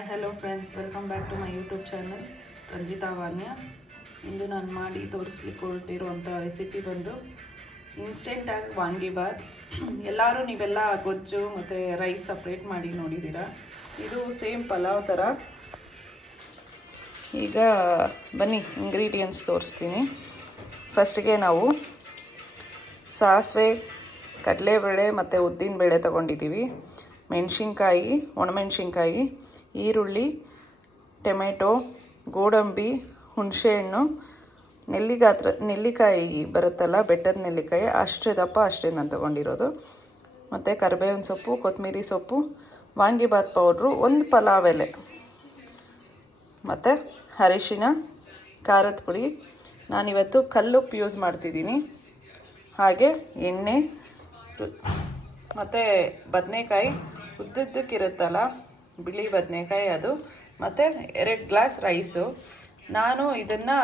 Hi hello friends, welcome back to my YouTube channel Ranjitha Vanya. ಇಂದು ನಾನು ಮಾಡಿ ತೋರಿಸ್ಲಿಕ್ಕೆ ಹೊರಟಿರುವಂಥ ರೆಸಿಪಿ ಬಂದು ಇನ್ಸ್ಟೆಂಟಾಗಿ ವಾಂಗಿಬಾತ್. ಎಲ್ಲರೂ ನೀವೆಲ್ಲ ಗೊಜ್ಜು ಮತ್ತು ರೈಸ್ ಸಪ್ರೇಟ್ ಮಾಡಿ ನೋಡಿದ್ದೀರಾ. ಇದು ಸೇಮ್ ಪಲಾವ್ ಥರ. ಈಗ ಬನ್ನಿ ಇಂಗ್ರೀಡಿಯೆಂಟ್ಸ್ ತೋರಿಸ್ತೀನಿ. ಫಸ್ಟಿಗೆ ನಾವು ಸಾಸಿವೆ, ಕಡಲೆಬೇಳೆ ಮತ್ತು ಉದ್ದಿನಬೇಳೆ ತೊಗೊಂಡಿದ್ದೀವಿ. ಮೆಣಸಿನ್ಕಾಯಿ, ಒಣಮೆಣಸಿನ್ಕಾಯಿ, ಈರುಳ್ಳಿ, ಟೊಮೆಟೊ, ಗೋಡಂಬಿ, ಹುಣಸೆಹಣ್ಣು, ನೆಲ್ಲಿಕಾಯಿ ಬರುತ್ತಲ್ಲ, ಬೆಟ್ಟದ ನೆಲ್ಲಿಕಾಯಿ ಅಷ್ಟೇ ದಪ್ಪ, ಅಷ್ಟೇ ನಾನು ತೊಗೊಂಡಿರೋದು. ಮತ್ತು ಕರಿಬೇವಿನ ಸೊಪ್ಪು, ಕೊತ್ತಂಬರಿ ಸೊಪ್ಪು, ವಾಂಗಿಬಾತ್ ಪೌಡ್ರು, ಒಂದು ಪಲಾವ್ ಎಲೆ, ಮತ್ತು ಅರಿಶಿನ, ಖಾರದ ಪುಡಿ. ನಾನಿವತ್ತು ಕಲ್ಲುಪ್ಪು ಯೂಸ್ ಮಾಡ್ತಿದ್ದೀನಿ. ಹಾಗೆ ಎಣ್ಣೆ ಮತ್ತು ಬದನೆಕಾಯಿ ಉದ್ದುದ್ದಕ್ಕಿರುತ್ತಲ್ಲ, ಬಿಳಿ ಬದನೆಕಾಯಿ ಅದು, ಮತ್ತು 2 ಗ್ಲಾಸ್ ರೈಸು. ನಾನು ಇದನ್ನು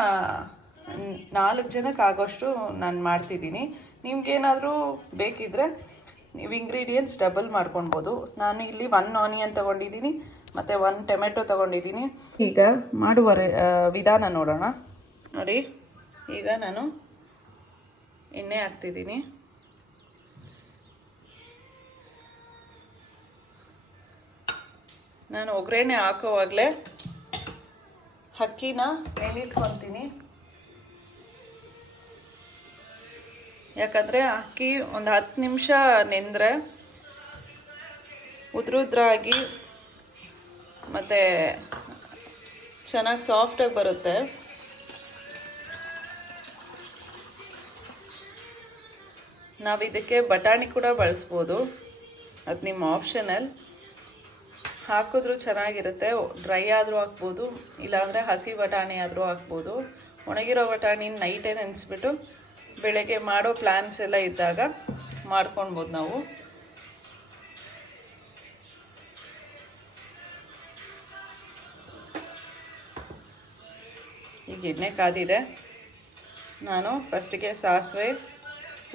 4 ಜನಕ್ಕೆ ಆಗೋಷ್ಟು ನಾನು ಮಾಡ್ತಿದ್ದೀನಿ. ನಿಮ್ಗೇನಾದರೂ ಬೇಕಿದ್ದರೆ ನೀವು ಇಂಗ್ರೀಡಿಯೆಂಟ್ಸ್ ಡಬಲ್ ಮಾಡ್ಕೊಳ್ಬೋದು. ನಾನು ಇಲ್ಲಿ 1 ಆನಿಯನ್ ತೊಗೊಂಡಿದ್ದೀನಿ ಮತ್ತು 1 ಟೊಮೆಟೊ ತೊಗೊಂಡಿದ್ದೀನಿ. ಈಗ ಮಾಡುವ ವಿಧಾನ ನೋಡೋಣ. ನೋಡಿ, ಈಗ ನಾನು ಎಣ್ಣೆ ಹಾಕ್ತಿದ್ದೀನಿ. ನಾನು ಒಗ್ಗರಣೆ ಹಾಕೋವಾಗಲೇ ಅಕ್ಕಿನ ನೆನೆಯಿಟ್ಕೊತೀನಿ. ಯಾಕಂದರೆ ಅಕ್ಕಿ ಒಂದು 10 ನಿಮಿಷ ನೆಂದರೆ ಉದ್ರಾಗಿ ಮತ್ತು ಚೆನ್ನಾಗಿ ಸಾಫ್ಟಾಗಿ ಬರುತ್ತೆ. ನಾವು ಇದಕ್ಕೆ ಬಟಾಣಿ ಕೂಡ ಬಳಸ್ಬೋದು, ಅದು ನಿಮ್ಮ ಆಪ್ಷನಲ್. ಹಾಕಿದ್ರೂ ಚೆನ್ನಾಗಿರುತ್ತೆ. ಡ್ರೈ ಆದರೂ ಹಾಕ್ಬೋದು, ಇಲ್ಲಾಂದರೆ ಹಸಿ ಬಟಾಣಿ ಆದರೂ ಹಾಕ್ಬೋದು. ಒಣಗಿರೋ ಬಟಾಣಿನ ನೈಟೇ ನೆನೆಸ್ಬಿಟ್ಟು ಬೆಳಗ್ಗೆ ಮಾಡೋ ಪ್ಲ್ಯಾನ್ಸ್ ಎಲ್ಲ ಇದ್ದಾಗ ಮಾಡ್ಕೊಳ್ಬೋದು ನಾವು. ಈಗ ಎಣ್ಣೆ ಕಾದಿದೆ. ನಾನು ಫಸ್ಟಿಗೆ ಸಾಸಿವೆ,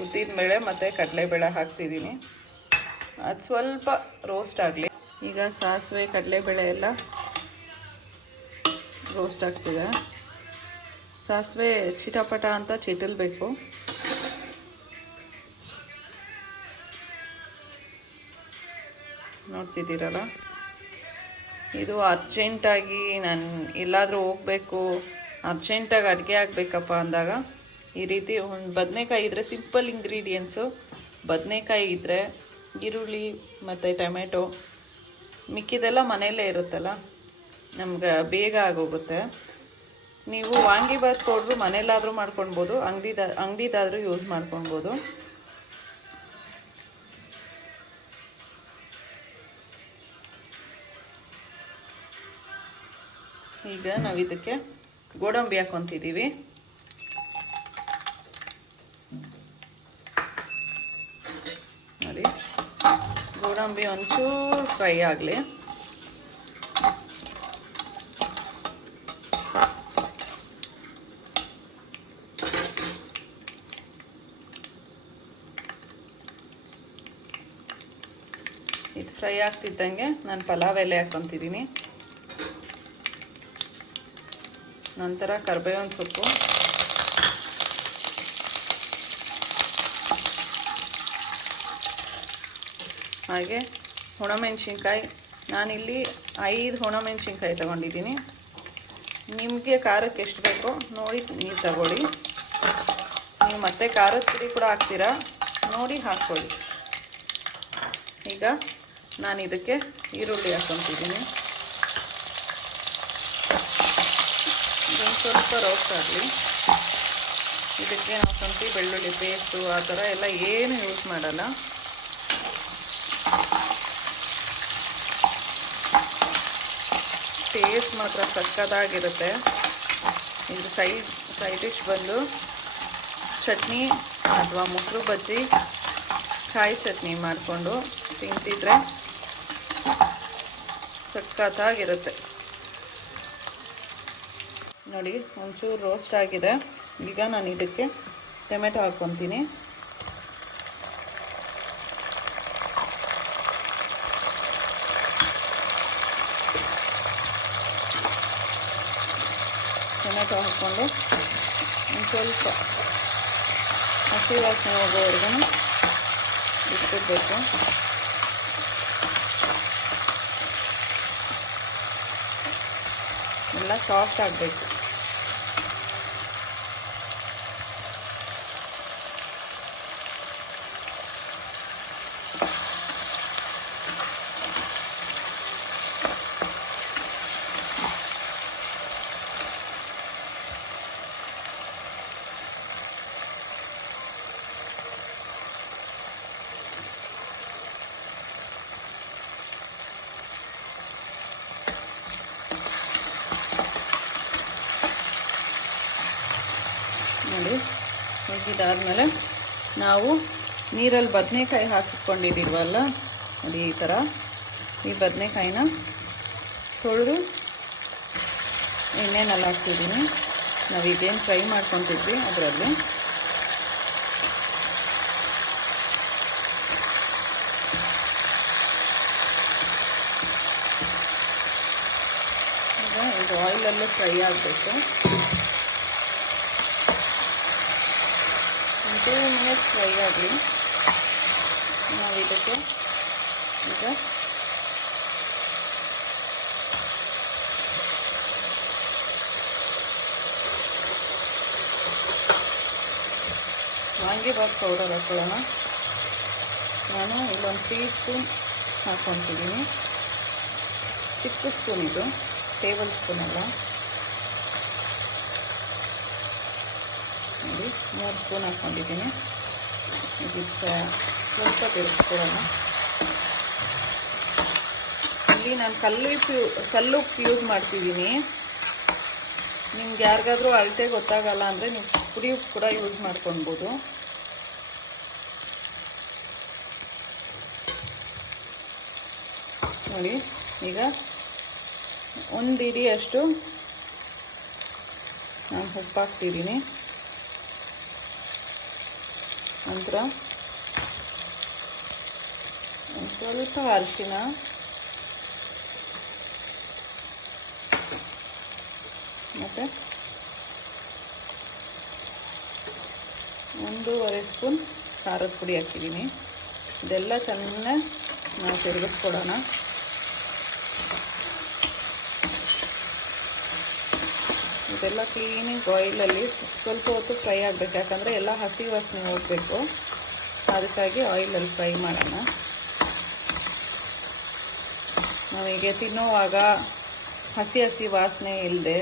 ಉದ್ದಿನಬೇಳೆ ಮತ್ತು ಕಡಲೆಬೇಳೆ ಹಾಕ್ತಿದ್ದೀನಿ. ಅದು ಸ್ವಲ್ಪ ರೋಸ್ಟ್ ಆಗಲಿ. ಈಗ ಸಾಸಿವೆ, ಕಡಲೆಬೇಳೆ ಎಲ್ಲ ರೋಸ್ಟ್ ಆಗ್ತಿದೆ. ಸಾಸಿವೆ ಚಿಟಪಟ ಅಂತ ಚಿಟಲ್ಬೇಕು. ನೋಡ್ತಿದ್ದೀರಲ್ಲ, ಇದು ಅರ್ಜೆಂಟಾಗಿ ನಾನು ಎಲ್ಲಾದರೂ ಹೋಗಬೇಕು, ಅರ್ಜೆಂಟಾಗಿ ಅಡುಗೆ ಆಗಬೇಕಪ್ಪ ಅಂದಾಗ ಈ ರೀತಿ ಒಂದು ಬದನೆಕಾಯಿ ಇದ್ದರೆ, ಸಿಂಪಲ್ ಇಂಗ್ರೀಡಿಯೆಂಟ್ಸು, ಬದನೆಕಾಯಿ ಇದ್ದರೆ, ಈರುಳ್ಳಿ ಮತ್ತು ಟೊಮೆಟೊ, ಮಿಕ್ಕಿದೆಲ್ಲ ಮನೆಯಲ್ಲೇ ಇರುತ್ತಲ್ಲ, ನಮ್ಗೆ ಬೇಗ ಆಗೋಗುತ್ತೆ. ನೀವು ವಾಂಗಿಬಾತ್ ಪೌಡ್ರು ಮನೆಯಲ್ಲಾದರೂ ಮಾಡ್ಕೊಳ್ಬೋದು, ಅಂಗಡಿದಾದರೂ ಯೂಸ್ ಮಾಡ್ಕೊಳ್ಬೋದು. ಈಗ ನಾವು ಇದಕ್ಕೆ ಗೋಡಂಬಿ ಹಾಕ್ಕೊತಿದ್ದೀವಿ. ನೋಡಿ, ಗೋಡಂಬಿ ಒಂಚೂರು ಫ್ರೈ ಆಗಲಿ. ಇದು ಫ್ರೈ ಆಗ್ತಿದ್ದಂಗೆ ನಾನು ಪಲಾವ್ ಎಲೆ ಹಾಕ್ಕೊತಿದ್ದೀನಿ. ನಂತರ ಕರಿಬೇವಿನ ಸೊಪ್ಪು, ಹಾಗೆ ಒಣಮೆಣಸಿನ್ಕಾಯಿ. ನಾನಿಲ್ಲಿ 5 ಒಣಮೆಣಸಿನ್ಕಾಯಿ ತೊಗೊಂಡಿದ್ದೀನಿ. ನಿಮಗೆ ಖಾರಕ್ಕೆ ಎಷ್ಟು ಬೇಕೋ ನೋಡಿ ನೀವು ತಗೊಳ್ಳಿ. ನೀವು ಮತ್ತೆ ಖಾರದ ಪುಡಿ ಕೂಡ ಹಾಕ್ತೀರಾ, ನೋಡಿ ಹಾಕ್ಕೊಳ್ಳಿ. ಈಗ ನಾನು ಇದಕ್ಕೆ ಈರುಳ್ಳಿ ಹಾಕ್ಕೊತಿದ್ದೀನಿ. ಇದೊಂದು ಸ್ವಲ್ಪ ರೋಸ್ಟ್ ಆಗಲಿ. ಇದಕ್ಕೆ ನಾವು ಶುಂಠಿ ಬೆಳ್ಳುಳ್ಳಿ ಪೇಸ್ಟು ಆ ಥರ ಎಲ್ಲ ಏನು ಯೂಸ್ ಮಾಡಲ್ಲ. ಟೇಸ್ಟ್ ಮಾತ್ರ ಸಕ್ಕತ್ತಾಗಿರುತ್ತೆ. ಇದು ಸೈಡ್ ಡಿಶ್ ಬಂದು ಚಟ್ನಿ ಅಥವಾ ಮೊಸರು ಬಜ್ಜಿ, ಕಾಯಿ ಚಟ್ನಿ ಮಾಡಿಕೊಂಡು ತಿಂತಿದ್ರೆ ಸಕ್ಕತ್ತಾಗಿರುತ್ತೆ. ನೋಡಿ, ಒಂಚೂರು ರೋಸ್ಟ್ ಆಗಿದೆ. ಈಗ ನಾನು ಇದಕ್ಕೆ ಟೊಮೆಟೊ ಹಾಕ್ಕೊತೀನಿ. ಟೊಮೆಟೊ ಹಾಕ್ಕೊಂಡು ಒಂದು ಸ್ವಲ್ಪ ಹಸಿ ವಾಸನೆ ಹೋಗೋವರೆಗೂ ಇಟ್ಬಿಡ್ಬೇಕು. ಎಲ್ಲ ಸಾಫ್ಟ್ ಆಗಬೇಕು. ನೋಡಿ ಹೀಗಿದಾದ್ಮೇಲೆ ನಾವು ನೀರಲ್ಲಿ ಬದನೆಕಾಯಿ ಹಾಕಿಕೊಂಡಿದ್ದೀವಲ್ಲ, ನೋಡಿ ಈ ಥರ ಈ ಬದನೆಕಾಯಿನ ತೊಳೆದು ಎಣ್ಣೆನಲ್ಲಿ ಹಾಕ್ತಿದ್ದೀನಿ. ನಾವೀಗೇನು ಫ್ರೈ ಮಾಡ್ಕೊತಿದ್ವಿ ಅದರಲ್ಲಿ ಈಗ ಇದು ಆಯಿಲಲ್ಲೂ ಫ್ರೈ ಆಗಬೇಕು. 2 ಮಿನಿಟ್ಸ್ ಫ್ರೈ ಆಗಲಿ. ನಾವು ಇದಕ್ಕೆ ಈಗ ವಾಂಗಿಬಾತ್ ಪೌಡರ್ ಹಾಕೊಳ್ಳೋಣ. ನಾನು ಇಲ್ಲೊಂದು 3 ಸ್ಪೂನ್ ಹಾಕ್ಕೊತಿದ್ದೀನಿ. ಚಿಕ್ಕ ಸ್ಪೂನ್ ಇದು, ಟೇಬಲ್ ಸ್ಪೂನ್ ಅಲ್ಲ. ನೋಡಿ 3 ಸ್ಪೂನ್ ಹಾಕ್ಕೊಂಡಿದ್ದೀನಿ. ಇದಕ್ಕೆ ಸ್ವಲ್ಪ ತಿರುಗಿಸ್ಕೊಡೋಣ. ಇಲ್ಲಿ ನಾನು ಕಲ್ಲುಪ್ಪು ಯೂಸ್ ಮಾಡ್ತಿದ್ದೀನಿ. ನಿಮ್ಗೆ ಯಾರಿಗಾದ್ರೂ ಅಳತೆ ಗೊತ್ತಾಗಲ್ಲ ಅಂದರೆ ನೀವು ಪುಡಿ ಉಪ್ಪು ಕೂಡ ಯೂಸ್ ಮಾಡ್ಕೊಳ್ಬೋದು. ನೋಡಿ ಈಗ 1 ಹಿಡಿಯಷ್ಟು ನಾನು ಉಪ್ಪು ಹಾಕ್ತಿದ್ದೀನಿ. ನಂತರ ಒಂದು ಸ್ವಲ್ಪ ಅರಿಶಿನ, ಮತ್ತು 1.5 ಸ್ಪೂನ್ ಖಾರದ ಪುಡಿ ಹಾಕಿದ್ದೀನಿ. ಇದೆಲ್ಲ ಚೆನ್ನಾಗಿ ನಾವು ತಿರುಗಿಸ್ಕೊಡೋಣ. ಇದೆಲ್ಲ ಕ್ಲೀನಿಂಗ್ ಆಯಿಲಲ್ಲಿ ಸ್ವಲ್ಪ ಹೊತ್ತು ಫ್ರೈ ಆಗಬೇಕು, ಯಾಕಂದರೆ ಎಲ್ಲ ಹಸಿ ವಾಸನೆ ಹೋಗಬೇಕು. ಅದಕ್ಕಾಗಿ ಆಯಿಲಲ್ಲಿ ಫ್ರೈ ಮಾಡೋಣ. ನಮಗೆ ತಿನ್ನುವಾಗ ಹಸಿ ವಾಸನೆ ಇಲ್ಲದೆ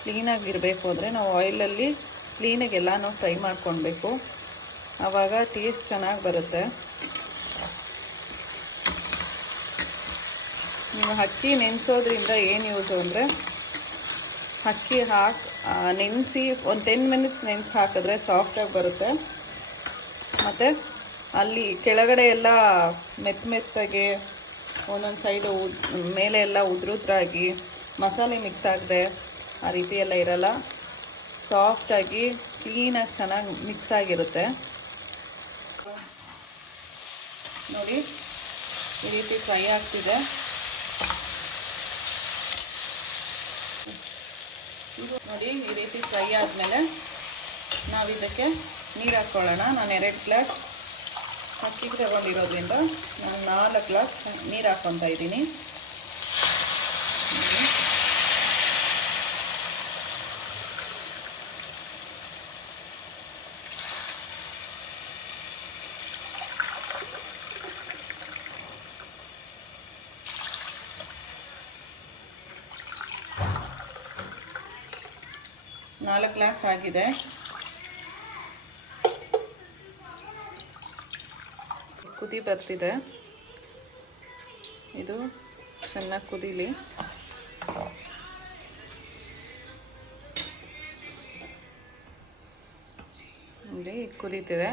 ಕ್ಲೀನಾಗಿರಬೇಕು ಅಂದರೆ ನಾವು ಆಯಿಲಲ್ಲಿ ಕ್ಲೀನಾಗಿ ಎಲ್ಲನೂ ಫ್ರೈ ಮಾಡ್ಕೊಳ್ಬೇಕು. ಆವಾಗ ಟೇಸ್ಟ್ ಚೆನ್ನಾಗಿ ಬರುತ್ತೆ. ನೀವು ಅಕ್ಕಿ ನೆನೆಸೋದ್ರಿಂದ ಏನು ಯೂಸು ಅಂದರೆ, ಅಕ್ಕಿ ನೆನೆಸಿ ಒಂದು 10 ಮಿನಿಟ್ಸ್ ನೆನೆಸಿ ಹಾಕಿದ್ರೆ ಸಾಫ್ಟಾಗಿ ಬರುತ್ತೆ. ಮತ್ತು ಅಲ್ಲಿ ಕೆಳಗಡೆ ಎಲ್ಲ ಮೆತ್ತಗೆ ಒಂದೊಂದು ಸೈಡು ಮೇಲೆ ಎಲ್ಲ ಉದ್ರಾಗಿ ಮಸಾಲೆ ಮಿಕ್ಸ್ ಆಗದೆ ಆ ರೀತಿ ಎಲ್ಲ ಇರಲ್ಲ. ಸಾಫ್ಟಾಗಿ ಕ್ಲೀನಾಗಿ ಚೆನ್ನಾಗಿ ಮಿಕ್ಸ್ ಆಗಿರುತ್ತೆ. ನೋಡಿ ಈ ರೀತಿ ಫ್ರೈ ಆಗ್ತಿದೆ. ನೋಡಿ ಈ ರೀತಿ ಫ್ರೈ ಆದಮೇಲೆ ನಾವು ಇದಕ್ಕೆ ನೀರು ಹಾಕ್ಕೊಳ್ಳೋಣ. ನಾನು 2 ಗ್ಲಾಸ್ ಅಕ್ಕಿಗೆ ತಗೊಂಡಿರೋದ್ರಿಂದ ನಾನು 4 ಗ್ಲಾಸ್ ನೀರು ಹಾಕ್ಕೊತಾ ಇದ್ದೀನಿ. ನಾಲ್ಕು ಗ್ಲಾಸ್ ಆಗಿದೆ. ಕುದಿ ಬರ್ತಿದೆ. ಇದು ಚೆನ್ನಾಗಿ ಕುದೀಲಿ. ನೋಡಿ ಕುದೀತಿದೆ.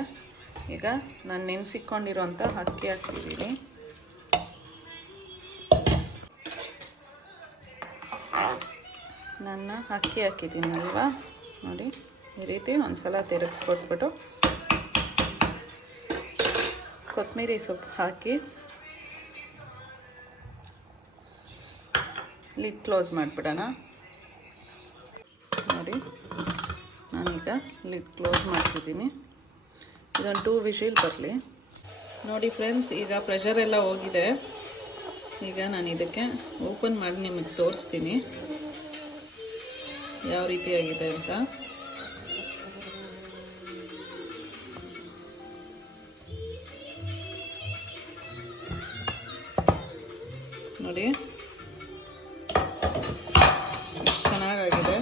ಈಗ ನಾನು ನೆನೆಸಿಕೊಂಡಿರೋಂಥ ಅಕ್ಕಿ ಹಾಕ್ತಿದ್ದೀನಿ. ನನ್ನ ಅಕ್ಕಿ ಹಾಕಿದ್ದೀನಿ ಅಲ್ವಾ, ನೋಡಿ ಈ ರೀತಿ ಒಂದ್ಸಲ ತಿರುಗಿಸ್ಕೊಟ್ಬಿಟ್ಟು ಕೊತ್ತಂಬರಿ ಸೊಪ್ಪು ಹಾಕಿ ಲಿಡ್ ಕ್ಲೋಸ್ ಮಾಡಿಬಿಡೋಣ. ನಾನೀಗ ಲಿಡ್ ಕ್ಲೋಸ್ ಮಾಡ್ತಿದ್ದೀನಿ. ಇದೊಂದು 2 ವಿಷಿಲ್ ಬರಲಿ. ನೋಡಿ ಫ್ರೆಂಡ್ಸ್, ಈಗ ಪ್ರೆಷರ್ ಎಲ್ಲ ಹೋಗಿದೆ. ಈಗ ನಾನು ಇದಕ್ಕೆ ಓಪನ್ ಮಾಡಿ ನಿಮಗೆ ತೋರಿಸ್ತೀನಿ ಯಾವ ರೀತಿಯಾಗಿದೆ ಅಂತ. ನೋಡಿ ಚೆನ್ನಾಗಾಗಿದೆ.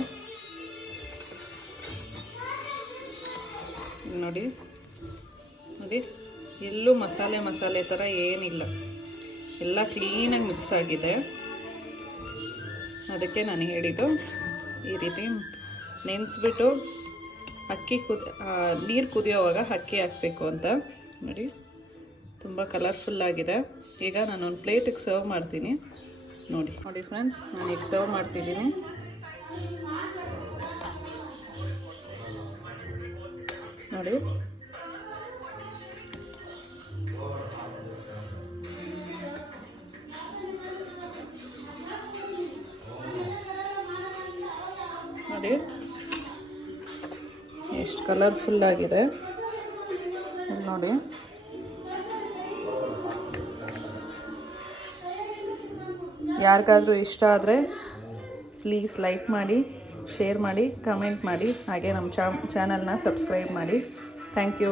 ನೋಡಿ ನೋಡಿ, ಎಲ್ಲೂ ಮಸಾಲೆ ಥರ ಏನಿಲ್ಲ, ಎಲ್ಲ ಕ್ಲೀನಾಗಿ ಮಿಕ್ಸ್ ಆಗಿದೆ. ಅದಕ್ಕೆ ನಾನು ಹೇಳಿದ್ದು ಈ ರೀತಿ ನೆನೆಸ್ಬಿಟ್ಟು ನೀರು ಕುದಿಯೋವಾಗ ಅಕ್ಕಿ ಹಾಕಬೇಕು ಅಂತ. ನೋಡಿ ತುಂಬ ಕಲರ್ಫುಲ್ಲಾಗಿದೆ. ಈಗ ನಾನೊಂದು ಪ್ಲೇಟಿಗೆ ಸರ್ವ್ ಮಾಡ್ತೀನಿ. ನೋಡಿ ಫ್ರೆಂಡ್ಸ್, ನಾನು ಈಗ ಸರ್ವ್ ಮಾಡ್ತಿದ್ದೀನಿ. ನೋಡಿ ನೋಡಿ ಎಷ್ಟು ಕಲರ್ಫುಲ್ಲಾಗಿದೆ ನೋಡಿ. ಯಾರಿಗಾದರೂ ಇಷ್ಟ ಆದರೆ ಪ್ಲೀಸ್ ಲೈಕ್ ಮಾಡಿ, ಶೇರ್ ಮಾಡಿ, ಕಮೆಂಟ್ ಮಾಡಿ, ಹಾಗೆ ನಮ್ಮ ಚಾನಲ್ನ ಸಬ್ಸ್ಕ್ರೈಬ್ ಮಾಡಿ. Thank you.